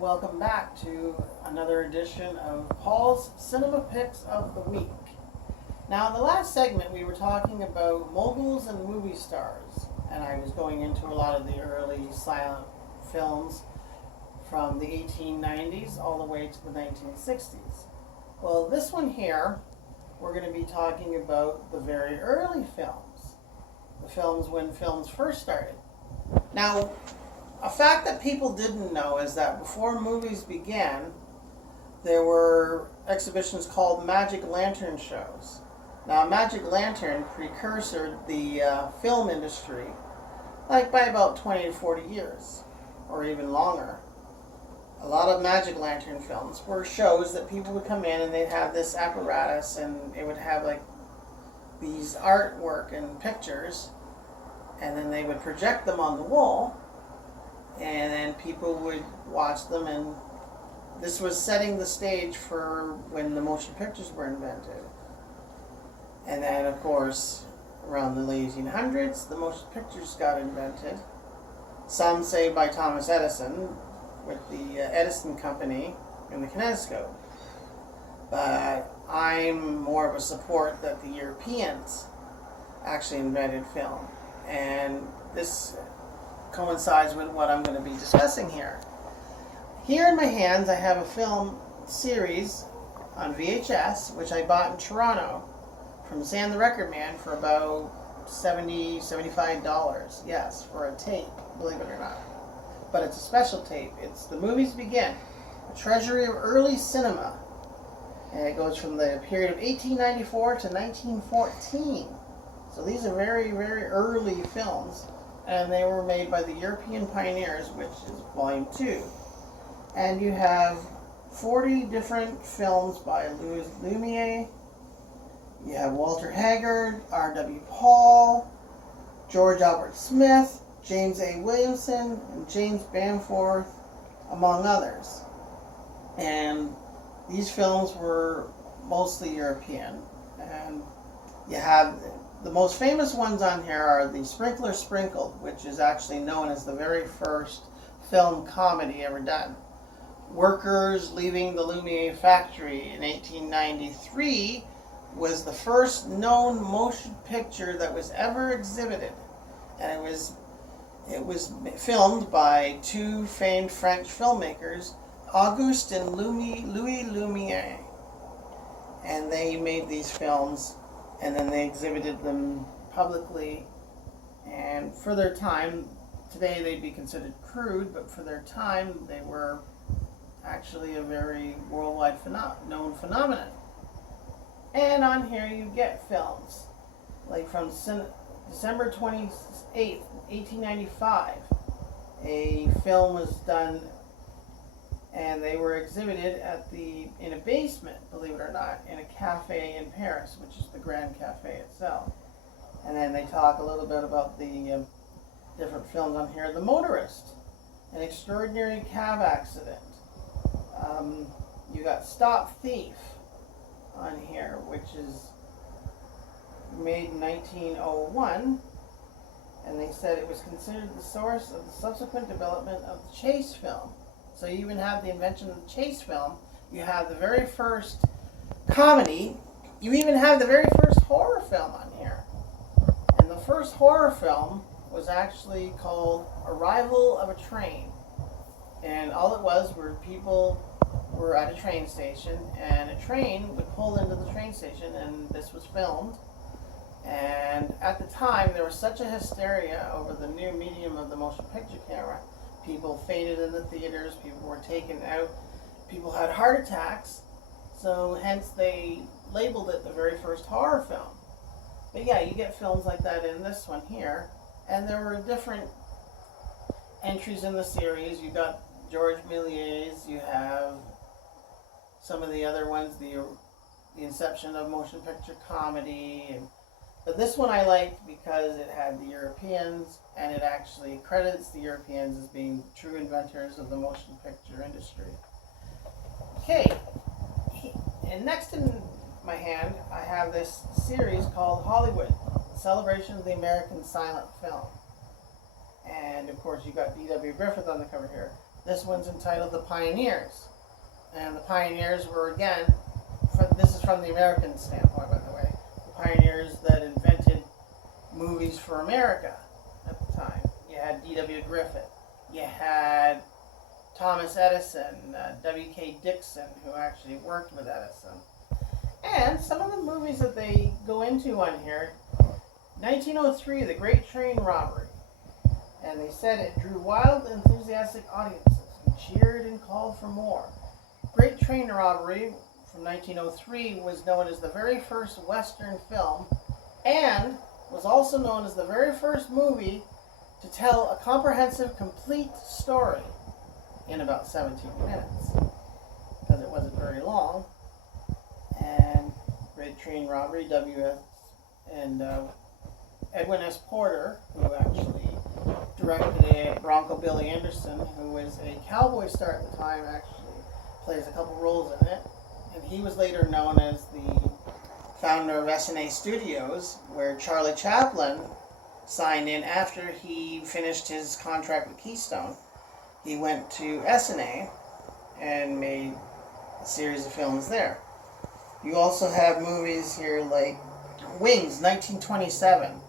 welcome back to another edition of Paul's Cinema Picks of the Week. Now, in the last segment, we were talking about moguls and movie stars, and I was going into a lot of the early silent films from the 1890s all the way to the 1960s. Well, this one here, we're going to be talking about the very early films, the films when films first started. Now, a fact that people didn't know is that before movies began, there were exhibitions called magic lantern shows. Now, a magic lantern precursored the film industry, like by about 20 to 40 years, or even longer. A lot of magic lantern films were shows that people would come in and they'd have this apparatus and it would have like these artwork and pictures, and then they would project them on the wall, and then people would watch them, and this was setting the stage for when the motion pictures were invented. And then, of course, around the late 1800s, the motion pictures got invented. Some say by Thomas Edison with the Edison Company and the kinetoscope. But I'm more of a support that the Europeans actually invented film. And this coincides with what I'm going to be discussing here. Here in my hands I have a film series on VHS, which I bought in Toronto from Sam the Record Man for about $75. Yes, for a tape, believe it or not. But it's a special tape. It's The Movies Begin, a treasury of early cinema. And it goes from the period of 1894 to 1914. So these are very, very early films. And they were made by the European Pioneers, which is Volume 2. And you have 40 different films by Louis Lumiere. You have Walter Haggard, R.W. Paul, George Albert Smith, James A. Williamson, and James Bamforth, among others. And these films were mostly European. And you have the most famous ones on here are The Sprinkler Sprinkled, which is actually known as the very first film comedy ever done. Workers Leaving the Lumiere Factory in 1893 was the first known motion picture that was ever exhibited. And it was filmed by two famed French filmmakers, Auguste and Louis Lumiere. And they made these films, and then they exhibited them publicly. And for their time, today they'd be considered crude, but for their time they were actually a very worldwide known phenomenon. And on here you get films like from December 28th, 1895. A film was done, and they were exhibited in a basement, believe it or not, in a cafe in Paris, which is the Grand Cafe itself. And then they talk a little bit about the different films on here. The Motorist, An Extraordinary Cab Accident. You got Stop Thief on here, which is made in 1901. And they said it was considered the source of the subsequent development of the chase film. So you even have the invention of the chase film. You have the very first comedy. You even have the very first horror film on here. And the first horror film was actually called Arrival of a Train. And all it was were people were at a train station, and a train would pull into the train station, and this was filmed. And at the time, there was such a hysteria over the new medium of the motion picture camera. People fainted in the theaters, people were taken out, people had heart attacks, so hence they labeled it the very first horror film. But yeah, you get films like that in this one here, and there were different entries in the series. You got George Méliès, you have some of the other ones, the inception of motion picture comedy, but this one I liked because it had the Europeans, and it actually credits the Europeans as being true inventors of the motion picture industry. Okay, and next in my hand I have this series called Hollywood, Celebration of the American Silent Film. And of course you got D.W. Griffith on the cover here. This one's entitled The Pioneers. And the Pioneers were, again, this is from the American standpoint, by the way, the pioneers that invented movies for America at the time. You had D.W. Griffith. You had Thomas Edison, W.K. Dixon, who actually worked with Edison. And some of the movies that they go into on here, 1903, The Great Train Robbery. And they said it drew wild, enthusiastic audiences who cheered and called for more. Great Train Robbery from 1903 was known as the very first Western film and was also known as the very first movie to tell a comprehensive, complete story in about 17 minutes, because it wasn't very long. And Great Train Robbery, Edwin S. Porter, who actually directed it, Bronco Billy Anderson, who was a cowboy star at the time, actually plays a couple roles in it. And he was later known as the founder of S&A Studios, where Charlie Chaplin signed in after he finished his contract with Keystone. He went to S&A and made a series of films there. You also have movies here like Wings, 1927.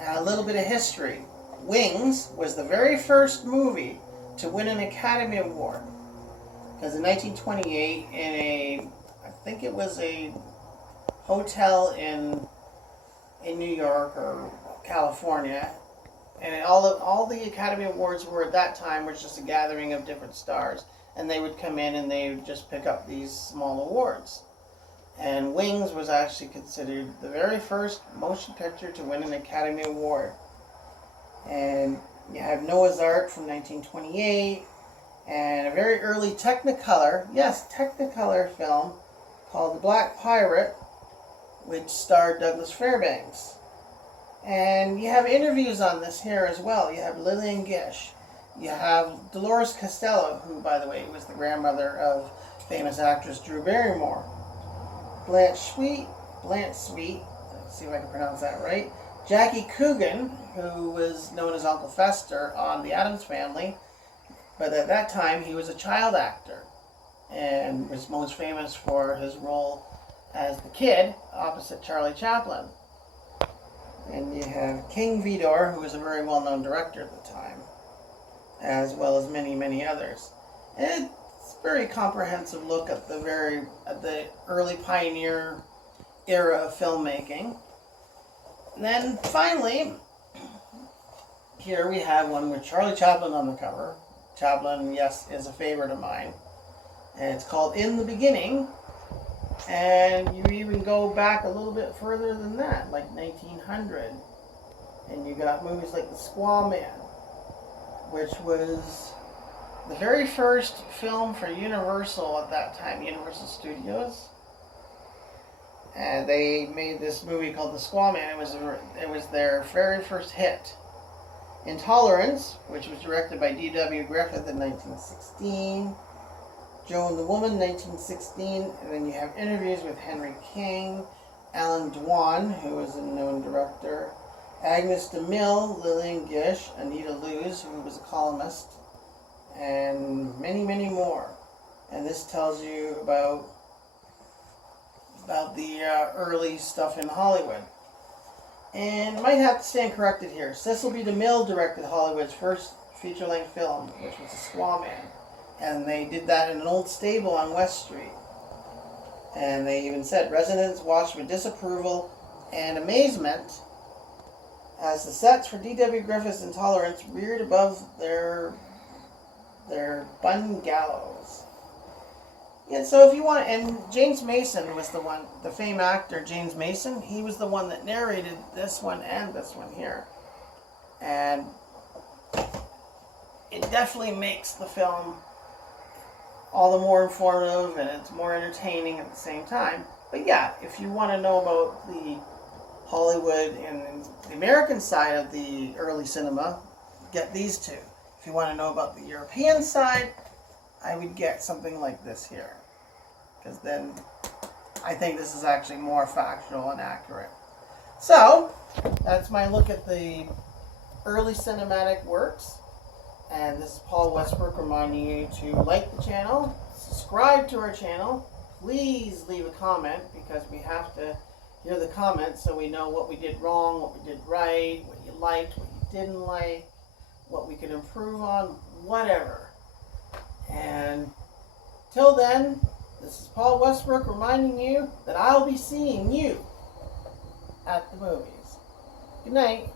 A little bit of history. Wings was the very first movie to win an Academy Award. Because in 1928, I think it was a hotel in New York or California, and all the Academy Awards were at that time was just a gathering of different stars, and they would come in and they would just pick up these small awards. And Wings was actually considered the very first motion picture to win an Academy Award. And you have Noah's Ark from 1928, and a very early Technicolor film called The Black Pirate, which starred Douglas Fairbanks. And you have interviews on this here as well. You have Lillian Gish. You have Dolores Costello, who, by the way, was the grandmother of famous actress Drew Barrymore. Blanche Sweet, let's see if I can pronounce that right. Jackie Coogan, who was known as Uncle Fester on The Addams Family, but at that time he was a child actor and was most famous for his role as the kid opposite Charlie Chaplin. And you have King Vidor, who was a very well-known director at the time, as well as many, many others. And it's a very comprehensive look at the early pioneer era of filmmaking. And then finally, here we have one with Charlie Chaplin on the cover. Chaplin, yes, is a favorite of mine. And it's called In the Beginning. And you even go back a little bit further than that, like 1900. And you got movies like The Squaw Man, which was the very first film for Universal at that time, Universal Studios. And they made this movie called The Squaw Man. It was their very first hit. Intolerance, which was directed by D.W. Griffith in 1916. Joan the Woman, 1916. And then you have interviews with Henry King, Alan Dwan, who was a known director, Agnes DeMille, Lillian Gish, Anita Loos, who was a columnist, and many, many more. And this tells you about the early stuff in Hollywood. And I might have to stand corrected here. Cecil B. DeMille directed Hollywood's first feature-length film, which was The Squaw Man. And they did that in an old stable on West Street. And they even said residents watched with disapproval and amazement as the sets for D.W. Griffith's Intolerance reared above their bungalows. Yeah, so if you want, and James Mason was the famed actor James Mason, he was the one that narrated this one and this one here. And it definitely makes the film all the more informative, and it's more entertaining at the same time. But yeah, if you want to know about the Hollywood and the American side of the early cinema, get these two. If you want to know about the European side, I would get something like this here, because then I think this is actually more factual and accurate. So, that's my look at the early cinematic works. And this is Paul Westbrook reminding you to like the channel, subscribe to our channel. Please leave a comment because we have to hear the comments so we know what we did wrong, what we did right, what you liked, what you didn't like, what we could improve on, whatever. And till then, this is Paul Westbrook reminding you that I'll be seeing you at the movies. Good night.